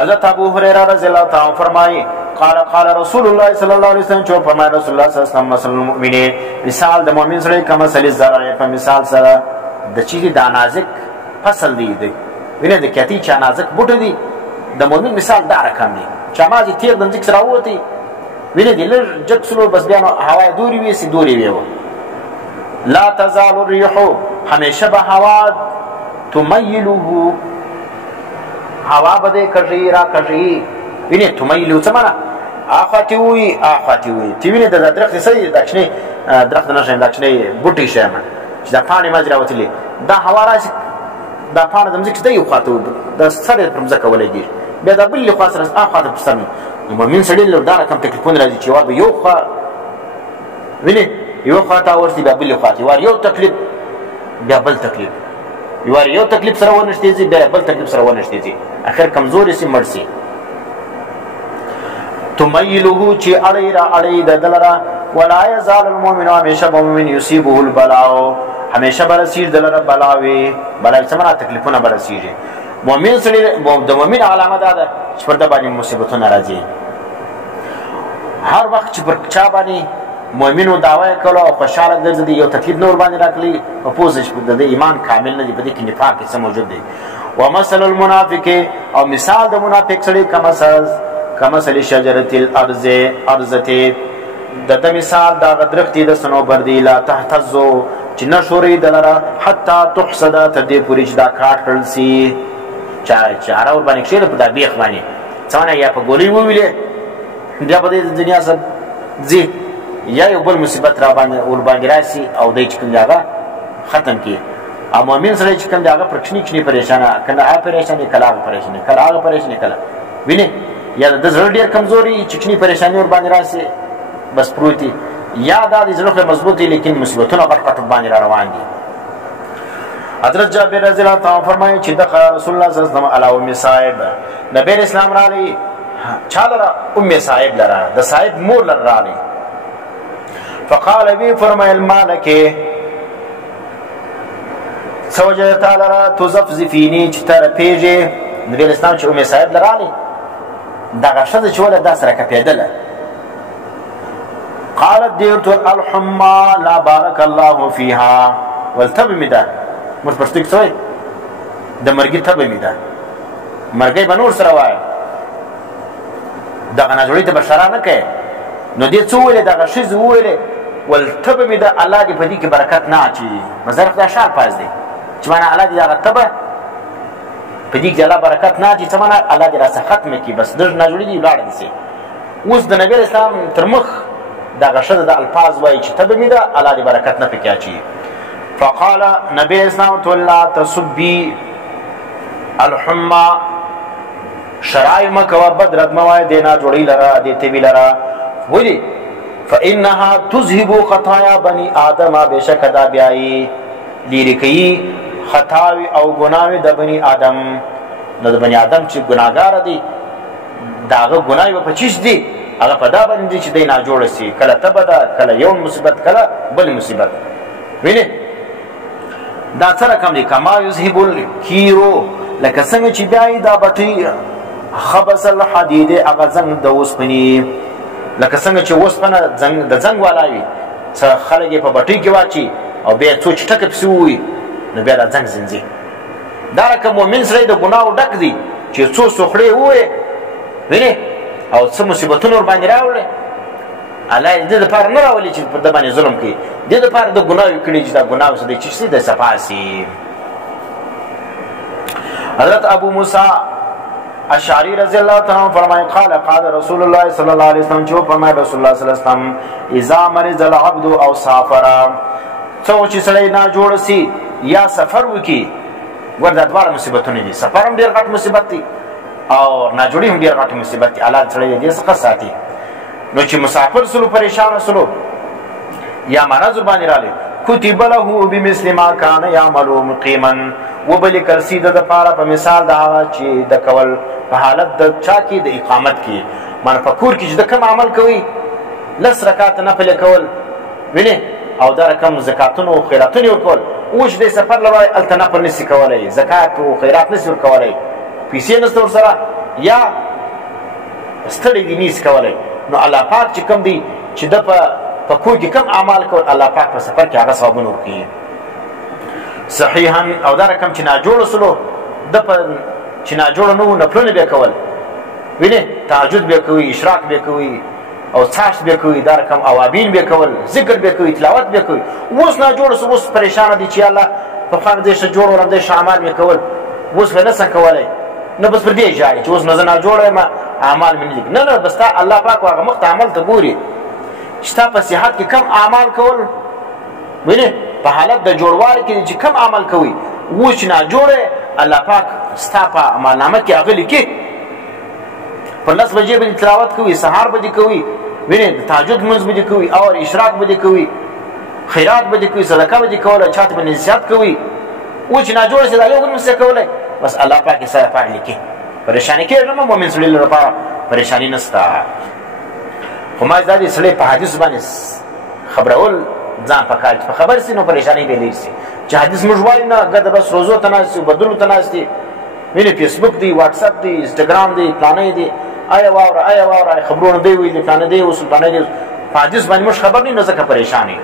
حضرت ابو هريره رضی اللہ تعالی فرمائے قال رسول الله صلی الله علیه وسلم چو فرمائے رسول الله صلی الله علیه وسلم مثل المؤمن مثال د مؤمن سره کما مثل الزرع په مثال سره د چیزی د نازک فصل دی وینه د کتی چا نازک بوټ دی د مؤمن مثال دا رقم دی چې ما دې تیر د ذکر راوتی وینه دی لږ جکسلو بس بیا هوا دوری وی سي دوری وی لا تزال الريح همیشه به هوا تميله هوا بده کړي را کړي وینه تميله څه معنا اخاتی وی تی وینه د درخت سي دښنه درخت نه شین دښنه بوټي شمه چې دا پانی ماجرا وتلی دا هوا راشي دا پانی د مځکې دی یو خاطو د سره پر مځکه ولګي بیا دا بل خاص راس اخاته پسنه مؤمن سړي له دار کم تکلیفونه راځي چې ور یو خا وینه یو خاطه ورسي بیا بل خاطه ور یو تکلیف بیا بل تکلیف یو تکلیف سره ونشتيږي بیا بل تکلیف سره ونشتيږي اخر کمزوري سي مرسي تميله چې اړي د دلرا ولا يزال المؤمن همیشه مؤمن يصيبه البلاء همیشه برسیر دلرا بلاوي بلا څمره تکلیفونه برسیږي مؤمن سره د مؤمن علامه ده چې پر د باندې مصیبتونه راځي هر وخت چې پر چا باندې مؤمنو دعوی کولو او خوشاله ګرځي یو تکلیف نور باندې راکړي په پوزش د ایمان کامل نه دی په دې کې نفاق څه موجود دی ومثل المنافق او مثال د منافق سره کمثل شجره الارض ارزته د مثال دا درختی د سنوبر دی لا تهتزو چې نشوري دلره حتا تحصد تدې پوری چې دا کاټ کړل سي چا راو باندې شیر په دا بیخ باندې څونه یا په ګولې وویلې بیا په دې دنیا سره زی یا یو بل مصیبت را باندې ور باندې راشي او دای چې کوم ځای ختم کی ا مؤمن سره چې کوم ځای پرچنی پریشانه کنه پریشانی کلا پریشانی کلا ویني یا د زړه ډیر کمزوري چکنی پریشانی ور باندې راشي بس پروتي یا د زړه مضبوطی لیکن مصیبتونه غټ باندې را روان دي حضرت جابر رضی الله تعالی فرمایي چې د رسول الله صلی الله علیه وسلم علاوه ام صاحب نبی اسلام را لې چاله ام صاحب لرا د صاحب مور لرا لې فقال بي فرمى المالك سوجه تعالى تزفزفيني چتر پیجه نبی اسلام چې ام صاحب لرالي دغه شذ چې ولا داس رکه پیدله قالت ديرت الحمى لا بارك الله فيها والتبمدا مر پرستګ څوي د مرګي تبمدا مرګي بنور سره وای دغه نه جوړې ته بشاره نه کوي نو دې څو ویل دغه شذ ویل والتبمدا الله دې په دې کې برکت نه اچي مزرف دا شال پاز دی چې معنا الله دې هغه تبه په دې کې الله برکت نه اچي چې معنا الله دې راڅخه ختم کړي بس دغه نه جوړې دی لاړ دي اوس د نبی اسلام تر مخ دغه شذ د الفاظ وای چې تبمدا الله دې برکت نه پکې اچي فقال نبي اسلام تولا تصبي الحمى شرائع مکوا بدرت موای دینا جوړی لرا دیته وی لرا ولي فانها تذهب خطايا بني ادم بشکدا بیاي لیرکی خطاوی او گناوی د بني ادم د بني ادم چې ګناګار دي داغه ګناوی په چیش دي هغه په دا باندې چې دینا جوړ سي کله تبدا کله یو مصیبت کله بل مصیبت ویني دا سره کوم دي کما یذهب الکیرو لکه څنګه چې بیاي دا بټي خبث الحديد هغه زنګ د اوسپنی لکه څنګه چې اوسپنه د زنګ والای څه خلک په بټي کې واچي او بیا څو چټک پسوي نو بیا د زنګ زنځي دا کوم مؤمن سره د ګناو ډک دي چې څو سخړې وې ویني او څه مصیبتونه ور باندې راوړل الله دې د پاره نه راولي چې په د باندې ظلم کوي دې د پاره د ګناو کړي چې دا ګناو څه دي چې د صفاسي حضرت ابو موسی اشعری رضی اللہ تعالی عنہ فرمائے قال رسول اللہ صلی اللہ علیہ وسلم جو فرمائے رسول اللہ صلی اللہ علیہ وسلم اذا مرض العبد او سافر څو چې سړی نه جوړ سي یا سفر وکي ورته دوه مصیبتونه دي سفر هم ډیر غټ مصیبت دي او نه جوړي هم ډیر غټ مصیبت دي الله سړی دې څخه ساتي نو چې مسافر سلو پریشان سلو یا مرض باندې رااله كتب له بمثل ما كان يعمل مقيما وبل کرسید د پاره په مثال دا چې د کول په حالت د چا کې د اقامت کې منفکور کې چې د کوم عمل کوي لس رکعات نفل کول ویني او دا رقم زکاتونو او خیراتونو ورکول اوس د سفر لوي التنفل نسی کولای زکات او خیرات نسی ورکولای پیسې نستور سره یا ستړی دي نیس کولی نو الله پاک چې کوم دی چې د په کور کې کوم اعمال کول الله پاک په سفر کې هغه ثوابونه ورکوي صحیحا او دا رقم چې ناجوړه سلو د په چې ناجوړه نه وو نفلونه به کول وینې تهجد به کوي اشراق به کوي او څاښت به کوي دا رقم اوابین به کول ذکر به کوي تلاوت به کوي اوس ناجوړه سو اوس پریشانه دي چې الله په خان دې شه جوړ ولم دې اعمال به کول اوس به نه څنګه کولای نه بس پر دې ځای چې اوس نه زنا جوړه ما اعمال مې نه بس تا الله پاک هغه مخ عمل ته ګوري چې تا په صحت کې کم اعمال کول وینې په حالت د جوړوالي کې چې کم عمل کوي و چې نه جوړه الله پاک ستا په عملنامه کې هغه لیکي په 10 بجې به تلاوت کوي سحر به کوي وینې تهجد منځ به کوي او اشراق به کوي خیرات به کوي صدقه به کوي چاته به نصیحت کوي و چې نه جوړه چې دا یو ګم څه کولای بس الله پاک سره پاره لیکي پریشانی کې نه مؤمن سړي لپاره پریشانی نشته خو ما دا دې سړي په حدیث باندې خبرول ځان پکار په خبر سي نو پریشانی به لري چې حدیث موږ وایو نه غد بس روزو تناسي بدلو تناسي ویني فیسبوک دی واتس اپ دی انستګرام دی پلانې دی آیا واور خبرونه دی ویلي پلان دی اوس پلان دی حدیث باندې موږ خبر نه ځکه پریشانی